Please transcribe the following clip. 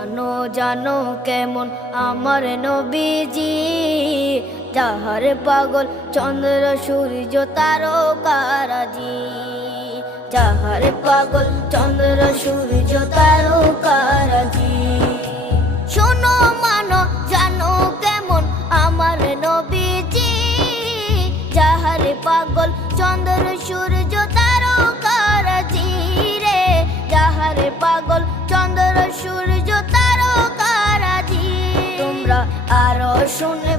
জানো জানো কেমন আমার নবীজি, যাহার পাগল চন্দ্র সূর্য তারকারাজি, যাহার পাগল চন্দ্র সূর্য তারকারাজি। শোনো মানো জানো কেমন আমার নবীজি, যাহার পাগল চন্দ্র সূর্য তারকারাজি রে, যাহার পাগল চন্দ্র সূর্য তারকারাজি। তোমরা আরো শুনে